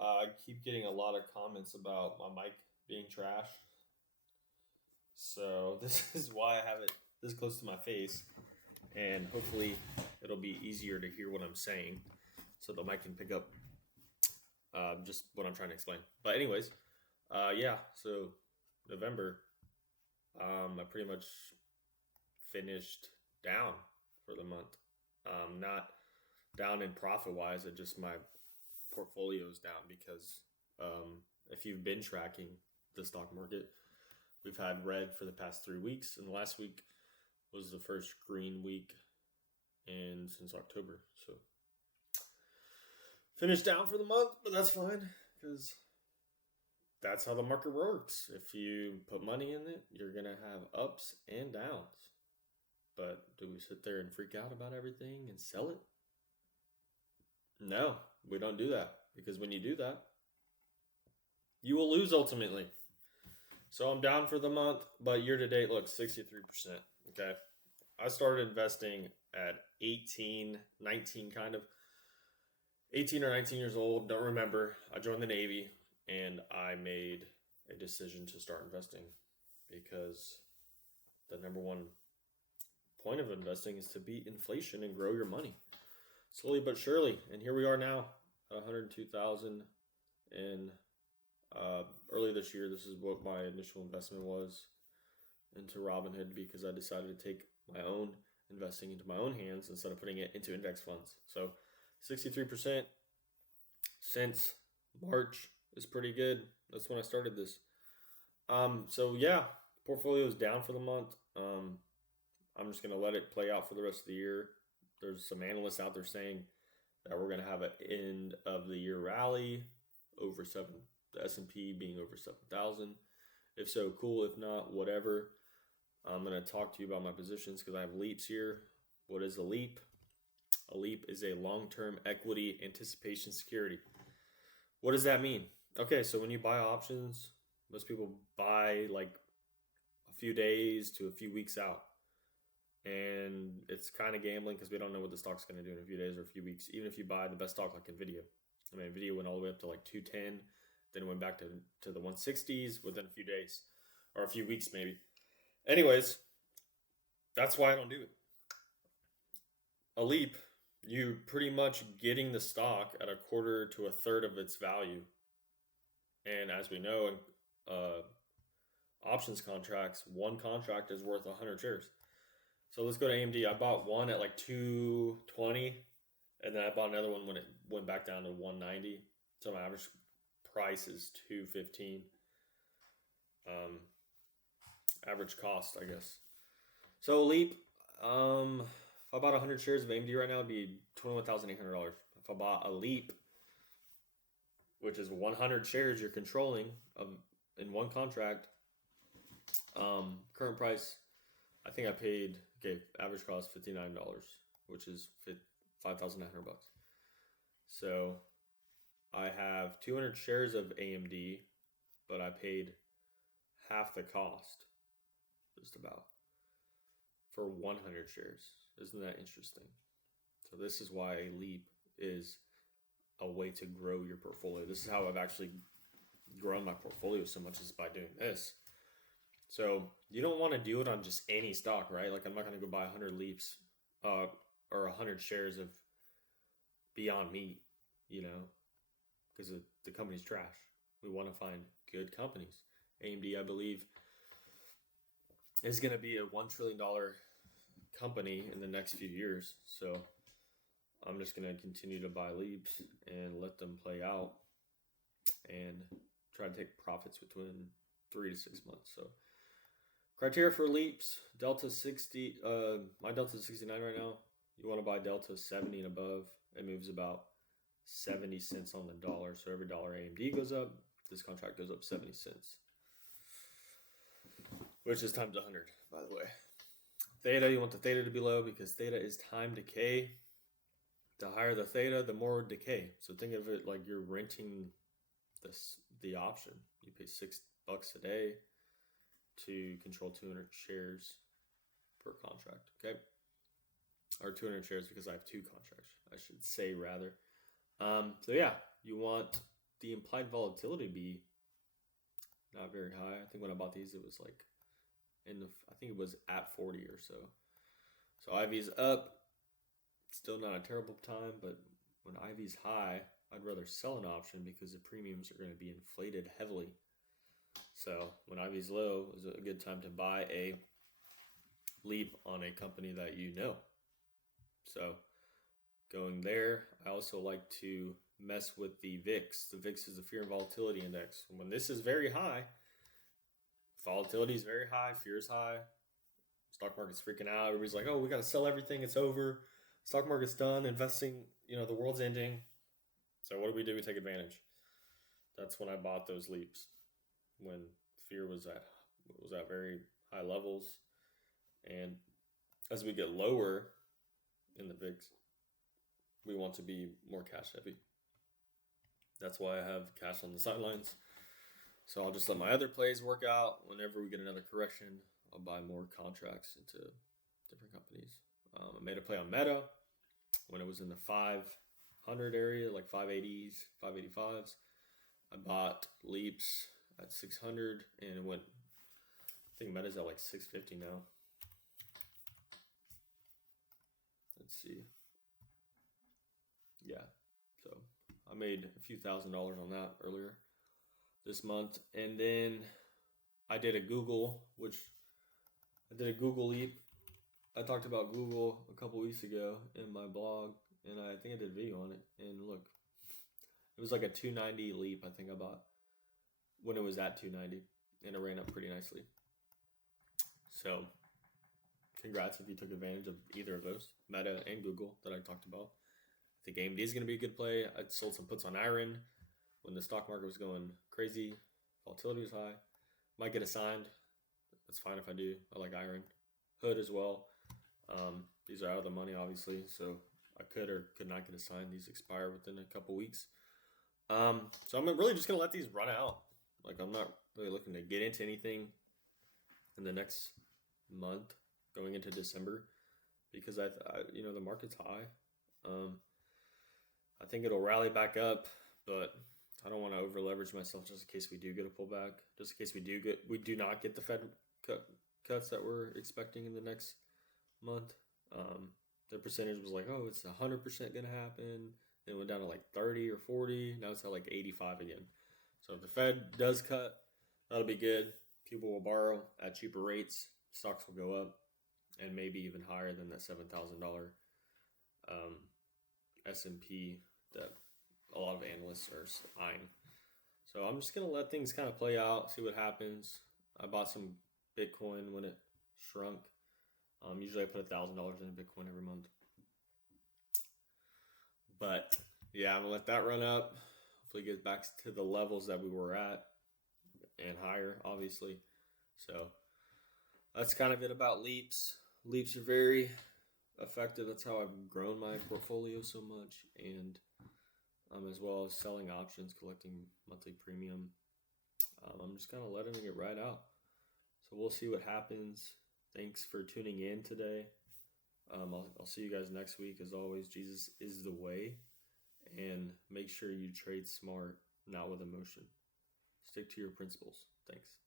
I keep getting a lot of comments about my mic being trash. So this is why I have it this close to my face, and hopefully it'll be easier to hear what I'm saying, so the mic can pick up just what I'm trying to explain. But anyways, yeah. So November, I pretty much finished down for the month. Not down in profit wise, it just my portfolio's down because if you've been tracking the stock market, we've had red for the past 3 weeks, and the last week was the first green week in since October. So finished down for the month, but that's fine because that's how the market works. If you put money in it, you're gonna have ups and downs. But do we sit there and freak out about everything and sell it? No, we don't do that because when you do that, you will lose ultimately. So I'm down for the month, but year to date, look, 63%. Okay. I started investing at 18, 19, kind of 18 or 19 years old. Don't remember. I joined the Navy and I made a decision to start investing because the number one point of investing is to beat inflation and grow your money slowly but surely. And here we are now at 102,000. And early this year, this is what my initial investment was into Robinhood because I decided to take my own investing into my own hands instead of putting it into index funds. So 63% since March is pretty good. That's when I started this. So yeah, portfolio is down for the month. I'm just going to let it play out for the rest of the year. There's some analysts out there saying that we're going to have an end of the year rally over the S&P being over 7,000. If so, cool. If not, whatever. I'm going to talk to you about my positions because I have leaps here. What is a leap? A leap is a long-term equity anticipation security. What does that mean? Okay, so when you buy options, most people buy like a few days to a few weeks out. And it's kind of gambling because we don't know what the stock's going to do in a few days or a few weeks. Even if you buy the best stock like NVIDIA. I mean, NVIDIA went all the way up to like 210, then it went back to the 160s within a few days or a few weeks maybe. Anyways, that's why I don't do it. A leap, you pretty much getting the stock at a quarter to a third of its value. And as we know, in options contracts, one contract is worth 100 shares. So let's go to AMD. I bought one at like 220, and then I bought another one when it went back down to 190. So my average price is 215. Average cost, I guess. So Leap, if I bought 100 shares of AMD right now, it'd be $21,800. If I bought a Leap, which is 100 shares you're controlling in one contract, current price, I think I paid, average cost $59, which is $5,900. So I have 200 shares of AMD, but I paid half the cost, just about, for 100 shares. Isn't that interesting? So this is why a leap is a way to grow your portfolio. This is how I've actually grown my portfolio so much, is by doing this. So you don't want to do it on just any stock, right? Like I'm not going to go buy 100 leaps or 100 shares of Beyond Meat, because the company's trash. We want to find good companies. AMD, I believe, is going to be a $1 trillion company in the next few years. So I'm just going to continue to buy leaps and let them play out and try to take profits between 3 to 6 months. So criteria for leaps, Delta 60, my Delta is 69 right now. You want to buy Delta 70 and above. It moves about 70 cents on the dollar. So every dollar AMD goes up, this contract goes up 70 cents. Which is times 100, by the way. Theta, you want the theta to be low because theta is time decay. The higher the theta, the more decay. So think of it like you're renting the option. You pay $6 a day to control 200 shares per contract, okay? Or 200 shares because I have 2 contracts, I should say, rather. So yeah, you want the implied volatility be not very high. I think when I bought these, it was like I think it was at 40 or so. So IV's up. Still not a terrible time, but when IV's high, I'd rather sell an option because the premiums are going to be inflated heavily. So when IV's low is a good time to buy a leap on a company that you know. So going there, I also like to mess with the VIX. The VIX is the Fear and Volatility Index. When this is very high, volatility is very high, fear is high, stock market's freaking out. Everybody's like, oh, we got to sell everything. It's over. Stock market's done. Investing, the world's ending. So what do? We take advantage. That's when I bought those leaps. When fear was at very high levels. And as we get lower in the VIX, we want to be more cash heavy. That's why I have cash on the sidelines. So I'll just let my other plays work out. Whenever we get another correction, I'll buy more contracts into different companies. I made a play on Meta when it was in the 500 area, like 580s, 585s. I bought leaps at 600 and it went, I think Meta's at like 650 now. Let's see. Yeah, so I made a few $1,000s on that earlier this month. And then I did a Google leap. I talked about Google a couple weeks ago in my blog, and I think I did a video on it. And look, it was like a 290 leap I think I bought when it was at 290, and it ran up pretty nicely. So congrats if you took advantage of either of those, Meta and Google, that I talked about. I think AMD is going to be a good play. I sold some puts on Iron when the stock market was going crazy. Volatility was high. Might get assigned. That's fine if I do. I like Iron. Hood as well. These are out of the money, obviously, so I could or could not get assigned. These expire within a couple weeks. So I'm really just going to let these run out. Like, I'm not really looking to get into anything in the next month going into December because the market's high. I think it'll rally back up, but I don't want to over leverage myself just in case we do get a pullback. Just in case we do not get the Fed cuts that we're expecting in the next month. The percentage was like, oh, it's 100% going to happen. Then it went down to like 30 or 40. Now it's at like 85 again. So if the Fed does cut, that'll be good. People will borrow at cheaper rates. Stocks will go up, and maybe even higher than that $7,000 S&P that a lot of analysts are eyeing. So I'm just going to let things kind of play out, see what happens. I bought some Bitcoin when it shrunk. Usually I put $1,000 into Bitcoin every month. But yeah, I'm going to let that run up. Hopefully it gets back to the levels that we were at and higher, obviously. So that's kind of it about leaps. Leaps are very effective. That's how I've grown my portfolio so much, and as well as selling options, collecting monthly premium. I'm just kind of letting it ride out. So we'll see what happens. Thanks for tuning in today. I'll see you guys next week. As always, Jesus is the way, and make sure you trade smart, not with emotion. Stick to your principles. Thanks.